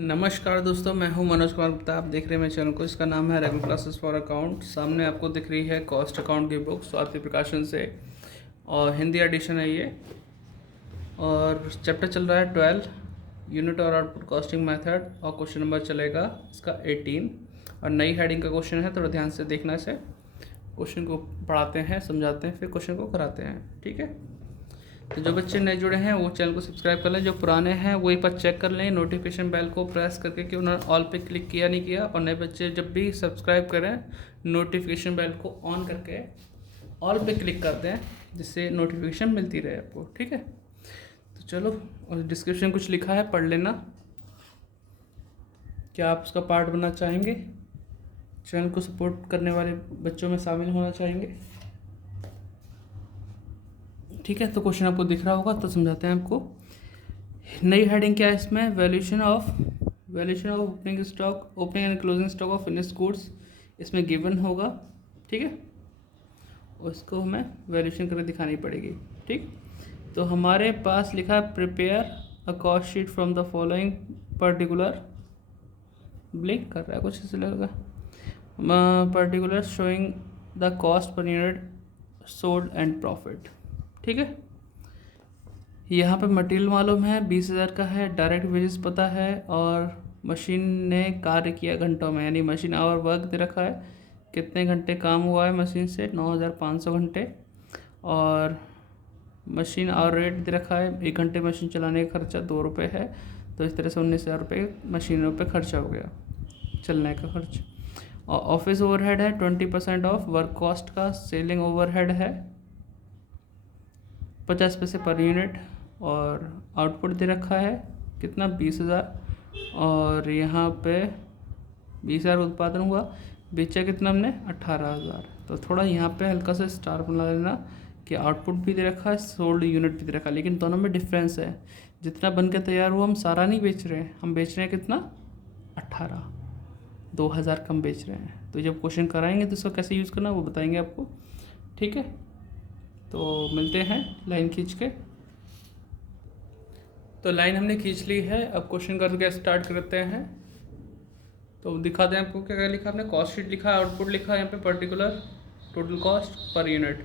नमस्कार दोस्तों, मैं हूं मनोज कुमार गुप्ता। आप देख रहे हैं मेरे चैनल को। इसका नाम है रेगुलर क्लासेस फॉर अकाउंट। सामने आपको दिख रही है कॉस्ट अकाउंट की बुक स्वाति प्रकाशन से, और हिंदी एडिशन है ये। और चैप्टर चल रहा है 12, यूनिट और आउटपुट कॉस्टिंग मेथड, और क्वेश्चन नंबर चलेगा इसका 18। और नई हेडिंग का क्वेश्चन है, थोड़ा ध्यान से देखना इसे। क्वेश्चन को पढ़ाते हैं, समझाते हैं, फिर क्वेश्चन को कराते हैं, ठीक है। तो जो बच्चे नए जुड़े हैं वो चैनल को सब्सक्राब कर लें, जो पुराने हैं वो एक बार चेक कर लें नोटिफिकेशन बेल को प्रेस करके कि उन्होंने ऑल पे क्लिक किया नहीं किया। और नए बच्चे जब भी सब्सक्राइब करें नोटिफिकेशन बेल को ऑन करके ऑल पे क्लिक कर दें, जिससे नोटिफिकेशन मिलती रहे आपको, ठीक है। तो चलो, और डिस्क्रिप्शन कुछ लिखा है, पढ़ लेना। क्या आप उसका पार्ट बनना चाहेंगे? चैनल को सपोर्ट करने वाले बच्चों में शामिल होना चाहेंगे? ठीक है, तो क्वेश्चन आपको दिख रहा होगा, तो समझाते हैं आपको। नई हेडिंग क्या है इसमें? Valuation of opening stock, opening and closing stock of finished goods इसमें गिवन होगा, ठीक है। उसको हमें वैल्यूएशन करके दिखानी पड़ेगी, ठीक। तो हमारे पास लिखा है prepare a cost sheet from the following particular, blink कर रहा है कुछ, इसे लगा particular showing the cost per unit sold and profit, ठीक है। यहाँ पे मटेरियल मालूम है 20,000 का है, डायरेक्ट वेजेस पता है, और मशीन ने कार्य किया घंटों में, यानी मशीन आवर वर्क दे रखा है, कितने घंटे काम हुआ है मशीन से, 9,500 घंटे। और मशीन आवर रेट दे रखा है, 1 घंटे मशीन चलाने का खर्चा 2 रुपये है, तो इस तरह से 19,000 रुपये मशीनों पे खर्चा हो गया, चलने का खर्च। और ऑफिस ओवरहेड है 20% ऑफ वर्क कॉस्ट का। सेलिंग ओवरहेड है 50 पैसे पर यूनिट। और आउटपुट दे रखा है कितना, 20,000। और यहाँ पे 20,000 उत्पादन हुआ, बेचा कितना हमने, 18,000। तो थोड़ा यहाँ पे हल्का सा स्टार बना लेना कि आउटपुट भी दे रखा है, सोल्ड यूनिट भी दे रखा है, लेकिन दोनों में डिफरेंस है। जितना बन के तैयार हुआ हम सारा नहीं बेच रहे हैं, हम बेच रहे हैं कितना, 18, 2,000 कम बेच रहे हैं। तो जब क्वेश्चन कराएंगे तो इसको कैसे यूज़ करना वो बताएंगे आपको, ठीक है। तो मिलते हैं लाइन खींच के। तो लाइन हमने खींच ली है, अब क्वेश्चन करके स्टार्ट करते हैं। तो दिखा दें आपको क्या क्या लिखा हमने। कॉस्ट शीट लिखा है, आउटपुट लिखा है यहाँ पे particular total cost per unit.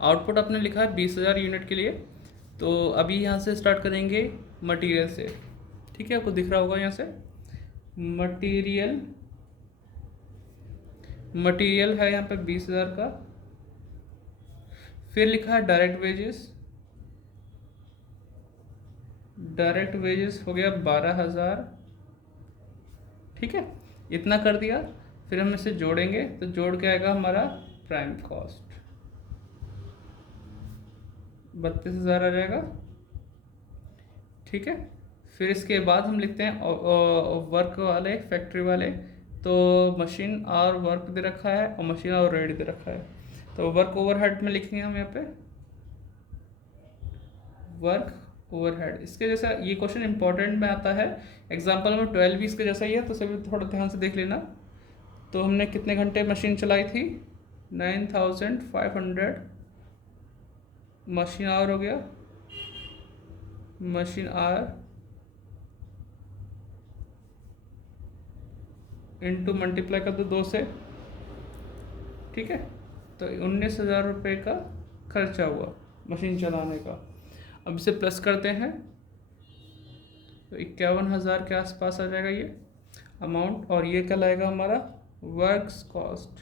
Output आपने लिखा है 20,000 यूनिट के लिए। तो अभी यहाँ से स्टार्ट करेंगे मटेरियल से, ठीक है। आपको दिख रहा होगा यहाँ से मटेरियल है यहाँ पे 20,000 का। फिर लिखा है डायरेक्ट वेजेस हो गया 12,000, ठीक है। इतना कर दिया। फिर हम इसे जोड़ेंगे, तो जोड़ के आएगा हमारा प्राइम कॉस्ट, 32,000 आ जाएगा, ठीक है। फिर इसके बाद हम लिखते हैं वर्क वाले, फैक्ट्री वाले। तो मशीन और वर्क दे रखा है, और मशीन और रेट दे रखा है। तो वर्क ओवरहेड में लिखेंगे हम यहाँ पे वर्क ओवरहेड। इसके जैसा ये क्वेश्चन इंपॉर्टेंट में आता है, एग्जाम्पल में 12 भी इसके जैसा ही है, तो सभी थोड़ा ध्यान से देख लेना। तो हमने कितने घंटे मशीन चलाई थी, 9,500 मशीन आवर हो गया। मशीन आवर इंटू मल्टीप्लाई कर दो 2 से, ठीक है। तो 19,000 रुपये का खर्चा हुआ मशीन चलाने का। अब इसे प्लस करते हैं, तो 51,000 के आसपास आ जाएगा ये अमाउंट। और ये क्या लाएगा हमारा वर्क्स कॉस्ट।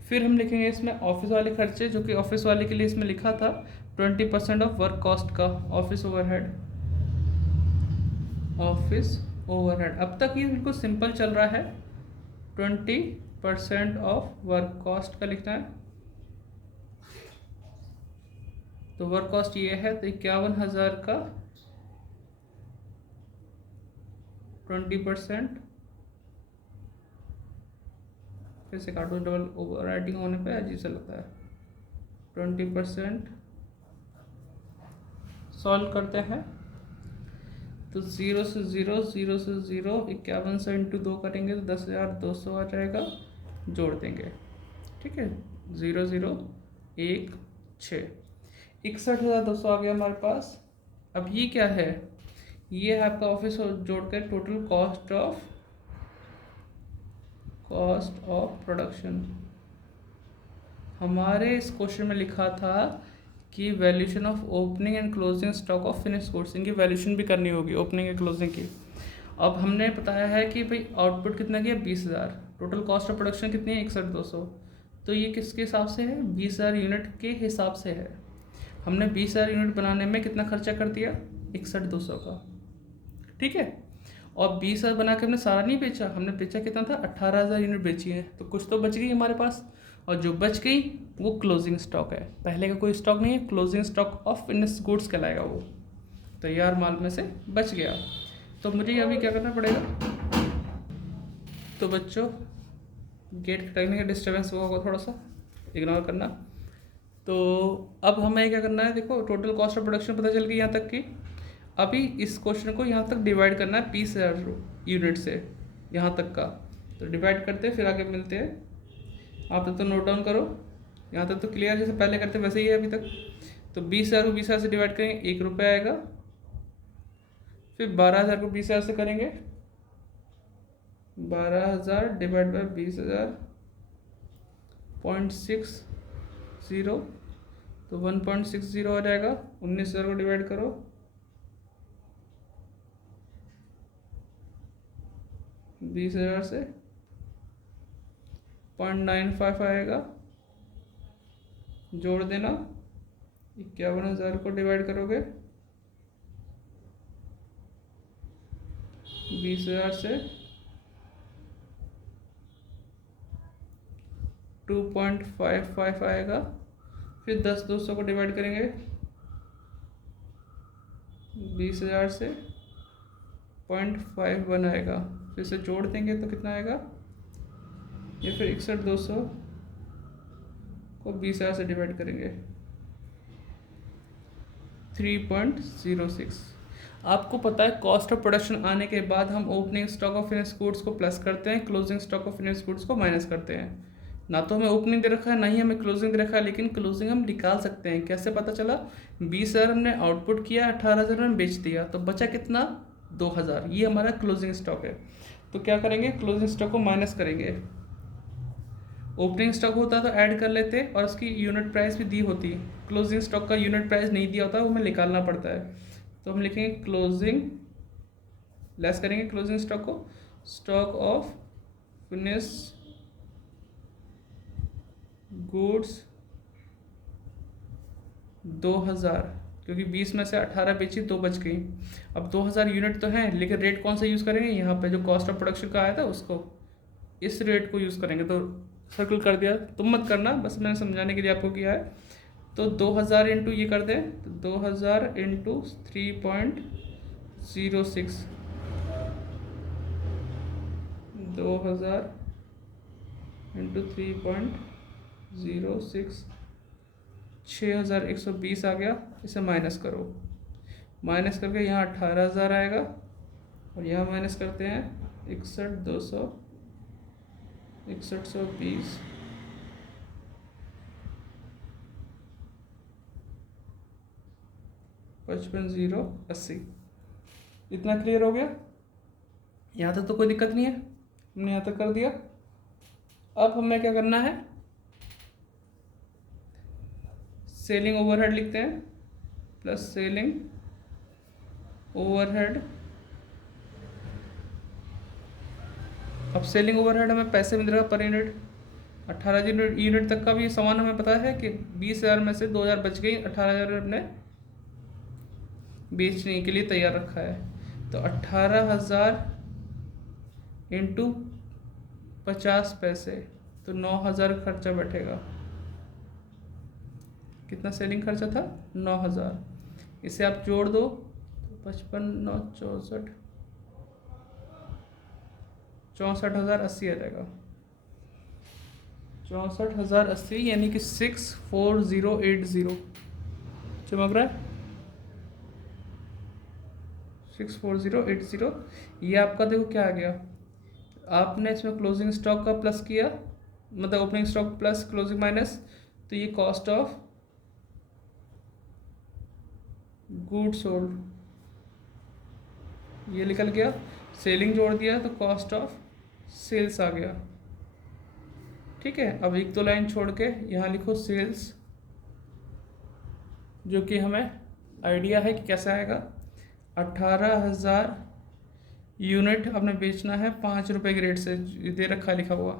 फिर हम लिखेंगे इसमें ऑफिस वाले खर्चे, जो कि ऑफिस वाले के लिए इसमें लिखा था 20% ऑफ वर्क कॉस्ट का ऑफिस ओवरहेड। अब तक ये बिल्कुल सिंपल चल रहा है। 20% ऑफ वर्क कॉस्ट का लिखना है। तो वर्क कॉस्ट ये है, तो 51,000 का 20%, फिर से काटो, डबल ओवर राइटिंग होने पे अजीब सा लगता है। 20% सॉल्व करते हैं, तो 0 से 0, 51 से इंटू 2 करेंगे तो 10,200 आ जाएगा, जोड़ देंगे, ठीक है। 0, 0, 1, 6, 61,200 आ गया हमारे पास। अब ये क्या है, ये है आपका ऑफिस जोड़ कर टोटल कॉस्ट ऑफ प्रोडक्शन। हमारे इस क्वेश्चन में लिखा था कि valuation of opening and closing stock of finish goods, इनकी वैल्यूशन भी करनी होगी ओपनिंग एंड क्लोजिंग की। अब हमने बताया है कि भाई आउटपुट कितना किया 20,000, टोटल कॉस्ट ऑफ प्रोडक्शन कितनी है 61,200, तो ये किसके हिसाब से है 20,000 यूनिट के हिसाब से है। हमने 20,000 यूनिट बनाने में कितना खर्चा कर दिया 61,200 का, ठीक है। और 20,000 बना के हमने सारा नहीं बेचा, हमने बेचा कितना था 18,000 यूनिट बेची है, तो कुछ तो बच गई हमारे पास, और जो बच गई वो क्लोजिंग स्टॉक है। पहले का कोई स्टॉक नहीं है, closing stock of finish goods कहलाएगा, वो तैयार माल में से बच गया। तो मुझे अभी क्या करना पड़ेगा, तो बच्चों गेट खटकने का डिस्टर्बेंस होगा, थोड़ा सा इग्नोर करना। तो अब हमें क्या करना है, देखो टोटल कॉस्ट ऑफ प्रोडक्शन पता चल गई यहाँ तक की। अभी इस क्वेश्चन को यहाँ तक डिवाइड करना है 20,000 यूनिट से यहाँ तक का, तो डिवाइड करते हैं फिर आगे मिलते हैं। आप तक तो नोट डाउन करो, यहाँ तक तो क्लियर, जैसे पहले करते वैसे ही है अभी तक। तो 20,000 को 20,000 से डिवाइड करेंगे 1 रुपये आएगा, फिर 12,000 को 20,000 से करेंगे 12,000 डिवाइड बाई 20,000 0.60, तो 1.60 हो जाएगा। 19,000 को डिवाइड करो 20,000 से 0.95 आएगा, जोड़ देना 51,000 को डिवाइड करोगे 20,000 से 2.55 आएगा, फिर 10,200 को डिवाइड करेंगे 20,000 से 0.51 आएगा, फिर से जोड़ देंगे तो कितना आएगा, ये फिर 61,200 को 20,000 से डिवाइड करेंगे 3.06। आपको पता है कॉस्ट ऑफ प्रोडक्शन आने के बाद हम opening stock of finish goods को प्लस करते हैं, closing stock of finish goods को माइनस करते हैं। ना तो हमें ओपनिंग दे रखा है ना ही हमें क्लोजिंग दे रखा है, लेकिन क्लोजिंग हम निकाल सकते हैं। कैसे पता चला, 20,000 हमने आउटपुट किया, 18,000 हमने बेच दिया, तो बचा कितना 2,000, ये हमारा क्लोजिंग स्टॉक है। तो क्या करेंगे, क्लोजिंग स्टॉक को माइनस करेंगे। ओपनिंग स्टॉक होता तो ऐड कर लेते और उसकी यूनिट प्राइस भी दी होती, क्लोजिंग स्टॉक का यूनिट प्राइस नहीं दिया होता, वो हमें निकालना पड़ता है। तो हम लिखेंगे क्लोजिंग, लेस करेंगे क्लोजिंग स्टॉक को, स्टॉक ऑफ फिनिश गुड्स 2,000, क्योंकि 20 में से 18 बेची 2 बच गई। अब 2,000 यूनिट तो हैं, लेकिन रेट कौन सा यूज़ करेंगे, यहाँ पे जो कॉस्ट ऑफ प्रोडक्शन का आया था उसको, इस रेट को यूज़ करेंगे। तो सर्कल कर दिया, तुम मत करना, बस मैंने समझाने के लिए आपको किया है। तो 2,000 इंटू ये कर दें, तो 2,000 इंटू 3.06, 2,000 इंटू 3.06, 6,120 आ गया। इसे माइनस करो, माइनस करके यहाँ 18,000 आएगा, और यहाँ माइनस करते हैं 61,200, 6120, 55,080। इतना क्लियर हो गया, यहाँ तक तो कोई दिक्कत नहीं है, हमने यहाँ तक कर दिया। अब हमें क्या करना है, सेलिंग ओवरहेड लिखते हैं, प्लस सेलिंग ओवरहेड। अब सेलिंग ओवरहेड हमें पैसे मिल रहा है पर यूनिट, 18 यूनिट तक का भी सामान हमें पता है कि 20,000 में से 2,000 बच गई, 18,000 हमने बेचने के लिए तैयार रखा है। तो 18,000 इंटू 50 पैसे, तो 9,000 खर्चा बैठेगा। कितना सेलिंग खर्चा था 9,000, इसे आप जोड़ दो 55, 9, 64, 64,080 आ जाएगा। 64,080 यानी कि 64080 चमक रहा है, 64080। ये आपका देखो क्या आ गया, आपने इसमें क्लोजिंग स्टॉक का प्लस किया, मतलब opening stock plus closing minus, तो ये कॉस्ट ऑफ गुड्स सोल्ड ये निकल गया, सेलिंग जोड़ दिया तो कॉस्ट ऑफ सेल्स आ गया। ठीक है, अब एक दो लाइन छोड़ के यहाँ लिखो सेल्स, जो कि हमें आइडिया है कि कैसा आएगा। 18,000 यूनिट अपने बेचना है 5 रुपये के रेट से, दे रखा लिखा हुआ,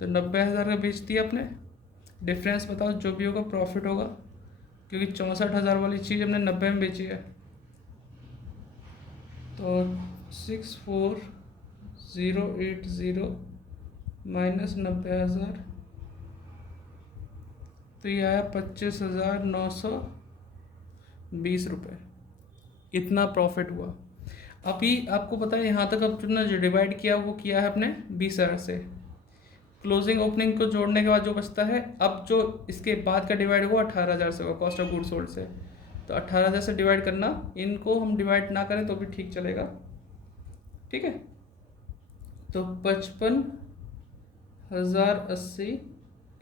तो 90,000 का बेच दिया अपने। डिफरेंस बताओ, जो भी होगा प्रॉफिट होगा, क्योंकि 64,000 वाली चीज़ हमने 90 में बेची है। तो 64,080 माइनस 90,000, तो ये आया 25,920 रुपये। इतना प्रॉफिट हुआ। अभी आपको पता है यहाँ तक अब जो डिवाइड किया वो किया है अपने 20,000 से। क्लोजिंग ओपनिंग को जोड़ने के बाद जो बचता है, अब जो इसके बाद का डिवाइड हुआ 18,000 से हुआ, कॉस्ट ऑफ गुड सोल्ड से। तो 18,000 से डिवाइड करना, इनको हम डिवाइड ना करें तो भी ठीक चलेगा। ठीक है, तो 55,080,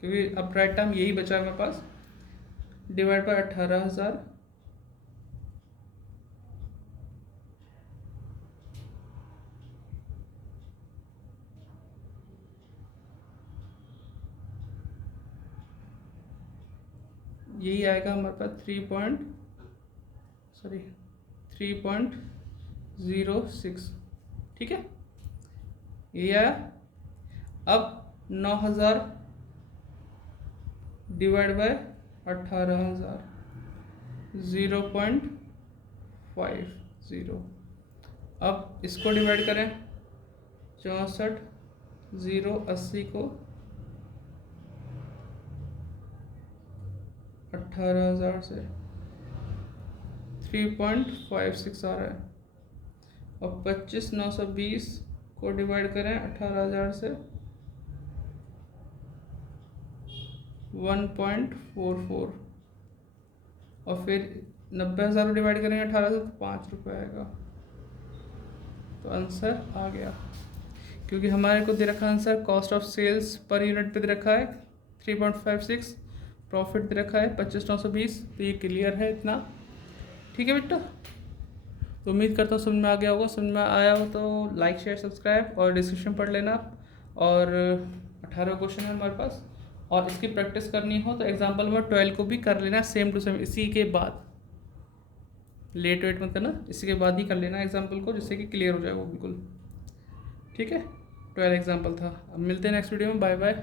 क्योंकि अब राइट टाइम यही बचा है मेरे पास, डिवाइड बाय 18,000, यही आएगा हमारे पास 3.06। ठीक है, यही आया। अब 9,000 डिवाइड बाय 18,000, 0.50। अब इसको डिवाइड करें, 64,080 को 18,000 से 3.56 आ रहा है। और 25,920 को डिवाइड करें 18,000 से 1.44, और फिर 90,000 को डिवाइड करेंगे 18 से तो 5 रुपये आएगा। तो आंसर आ गया, क्योंकि हमारे को दे रखा answer cost of sales per unit पे दे रखा है 3.56, प्रॉफिट दे रखा है 25,920। तो ये क्लियर है इतना। ठीक है बेटा, तो उम्मीद करता हूँ समझ में आ गया होगा। समझ में आया हो तो लाइक शेयर सब्सक्राइब और डिस्क्रिप्शन पढ़ लेना। और 18 क्वेश्चन है हमारे पास, और इसकी प्रैक्टिस करनी हो तो एग्जाम्पल नंबर 12 को भी कर लेना सेम टू सेम, इसी के बाद। लेट वेट मत करना, इसी के बाद ही कर लेना एग्जाम्पल को, जिससे कि क्लियर हो जाए वो बिल्कुल। ठीक है, 12 एग्जाम्पल था। अब मिलते हैं नेक्स्ट वीडियो में। Bye bye.